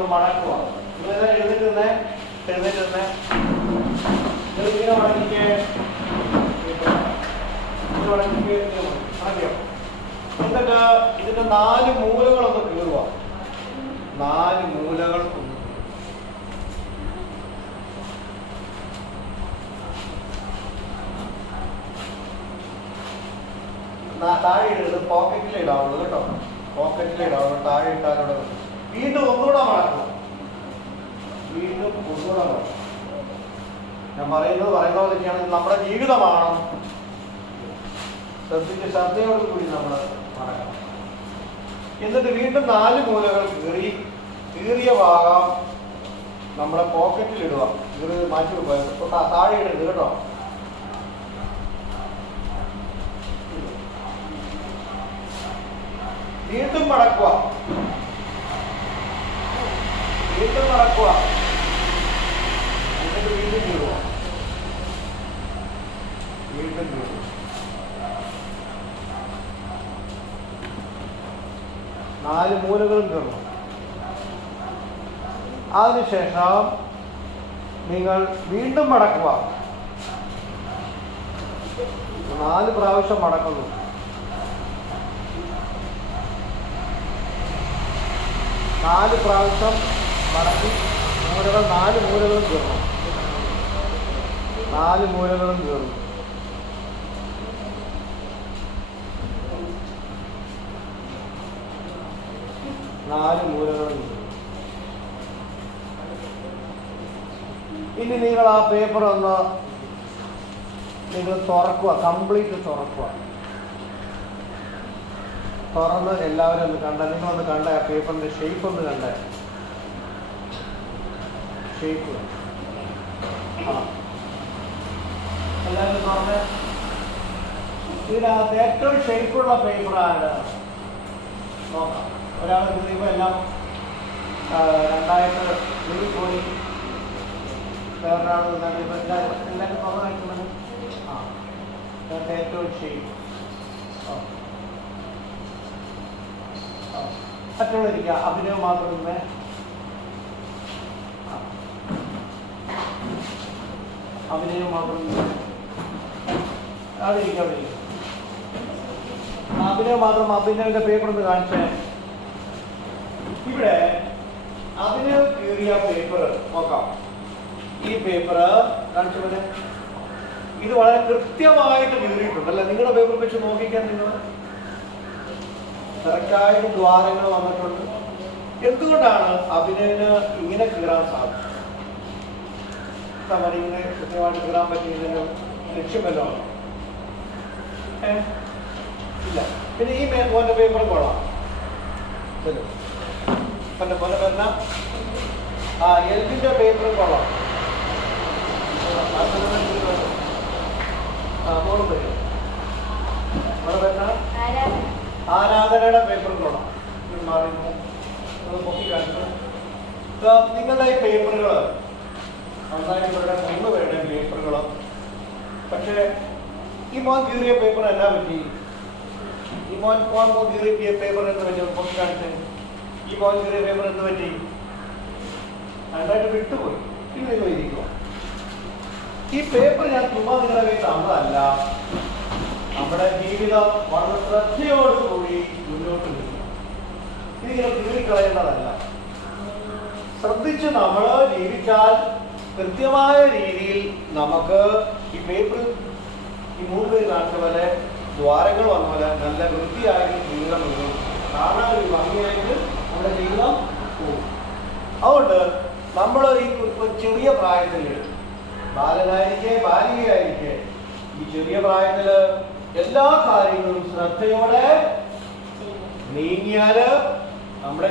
ഒന്ന് മടക്കുക. എഴുന്നേറ്റ് നിന്നേ, എഴുന്നേറ്റ് നിന്നേ. ഇങ്ങനെ മടങ്ങിക്കേ, മടക്കിയോ. എന്നിട്ട് ഇതിന്റെ 4 മൂലകളൊന്ന് കീറുക. 4 മൂലകൾ താഴെ ഇടരുത്, പോക്കറ്റിലിടാവുള്ളൂ കേട്ടോ. പോക്കറ്റിലിടാവുള്ളൂ, താഴെ ഇട്ടാലോടെ. വീണ്ടും ഒന്നുകൂടെ മടക്കുക. വീണ്ടും ഒന്നുകൂടെ മടക്കുക. ഞാൻ പറയുന്ന പോലെയൊക്കെയാണ്. നമ്മുടെ ജീവിതമാണ്. ശ്രദ്ധയോട് കൂടി നമ്മൾ മടക്കണം. എന്നിട്ട് വീണ്ടും 4 മൂലകൾ കീറിയ ഭാഗം നമ്മുടെ പോക്കറ്റിലിടുക. മാറ്റി വെക്കുക, താഴെ ഇടരുത് കേട്ടോ. വീണ്ടും മടക്കുക. വീണ്ടും മടക്കുക. എന്നിട്ട് വീണ്ടും കീറുക. വീണ്ടും കീറുക. 4 മൂലകളും കീറണം. അതിനുശേഷം നിങ്ങൾ വീണ്ടും മടക്കുക. 4 പ്രാവശ്യം മടക്കുന്നു. 4 പ്രാവശ്യം മടക്കി മൂലകൾ 4 മൂലകളും കീറണം. 4 മൂലകളും കീറുന്നു. ഇനി നിങ്ങൾ ആ പേപ്പർ ഒന്ന് നിങ്ങൾ തുറക്കുക, കംപ്ലീറ്റ് തുറക്കുക. തുറന്ന് എല്ലാവരും ഒന്ന് കണ്ട, നിങ്ങളൊന്ന് കണ്ട ആ പേപ്പറിന്റെ ഷേപ്പ് ഒന്ന് കണ്ട. ഷേപ്പ് എല്ലാവരും തുറന്ന്. ഇതിനകത്ത് ഏറ്റവും ഷേപ്പുള്ള പേപ്പറാണ് നോക്കാം. ഒരാൾ കഴിയുമ്പോൾ എല്ലാം 2000 കോടി വേറൊരാൾ എല്ലാവരും തുറന്നായിട്ടുള്ളത്. ഏറ്റവും ഷേപ്പ് മറ്റുള്ളവരിക്കുക. അഭിനയം മാത്രം തന്നെ. അഭിനയം മാത്രം അവിടെ ഇരിക്കുക. അഭിനയം മാത്രം. അഭിനയന്റെ പേപ്പർ ഒന്ന് കാണിച്ചേ. ഇവിടെ അഭിനയം കീറിയ പേപ്പർ നോക്കാം. ഈ പേപ്പർ കാണിച്ചു പോലെ ഇത് വളരെ കൃത്യമായിട്ട് കീറിയിട്ടുണ്ട് അല്ലെ? നിങ്ങളുടെ പേപ്പർ വെച്ച് നോക്കിക്കാൻ നിങ്ങൾ കറക്റ്റായിട്ട് ദ്വാരങ്ങൾ വന്നിട്ടുണ്ട്. എന്തുകൊണ്ടാണ് അഭിനയന് ഇങ്ങനെ കീറാൻ സാധിച്ചത്? ഇങ്ങനെ കൃത്യമായിട്ട് കീറാൻ പറ്റിയതിന്റെ ലക്ഷ്യമല്ലോ ഇല്ല. പിന്നെ ഈ മോന്റെ പേപ്പർ കൊള്ളാം. പോലെ വരുന്ന എൽബിന്റെ പേപ്പറും കൊള്ളാം. മോളും വരും. അവിടെ വരുന്ന ആരാധനയുടെ പേപ്പറും കൊള്ളാം. പൊക്കി കാണിച്ചു. നിങ്ങളുടെ ഈ പേപ്പറുകൾ നന്നായിട്ട് ഇവരുടെ 3 പേരുടെയും പേപ്പറുകൾ. പക്ഷേ ഈ മോൻ കീറിയ പേപ്പർ എന്നാ പറ്റി? ഈ മോൻ കീറിയ പേപ്പർ എന്ന് പറ്റി പൊക്കി കാണിച്ചേ. ഈ മോൻ കീറിയ പേപ്പർ എന്ത് പറ്റി? നന്നായിട്ട് വിട്ടുപോയി. ഇത് നിങ്ങൾ ഇരിക്കുക. ഈ പേപ്പർ ഞാൻ ചുമ്മാ നിങ്ങളുടെ കയ്യിൽ തന്നതല്ല. നമ്മുടെ ജീവിതം വളരെ ശ്രദ്ധയോടുകൂടി മുന്നോട്ട് നിൽക്കുക. ഇതിങ്ങനെ കീറിക്കളയേണ്ടതല്ല. ശ്രദ്ധിച്ച് നമ്മൾ ജീവിച്ചാൽ കൃത്യമായ രീതിയിൽ നമുക്ക് ഈ പേപ്പർ ഈ 3 പേര് കാണിച്ച പോലെ ദ്വാരങ്ങൾ വന്ന പോലെ നല്ല വൃത്തിയായിട്ട് ജീവിതം വരും. കാണാൻ ഒരു ഭംഗിയായിട്ട് നമ്മുടെ ജീവിതം പോകും. അതുകൊണ്ട് നമ്മൾ ഈ ചെറിയ പ്രായത്തിൽ ബാലനായിരിക്കെ ബാലികയായിരിക്കെ ഈ ചെറിയ പ്രായത്തിൽ എല്ലാ കാര്യങ്ങളും ശ്രദ്ധയോടെ നീങ്ങിയാൽ നമ്മുടെ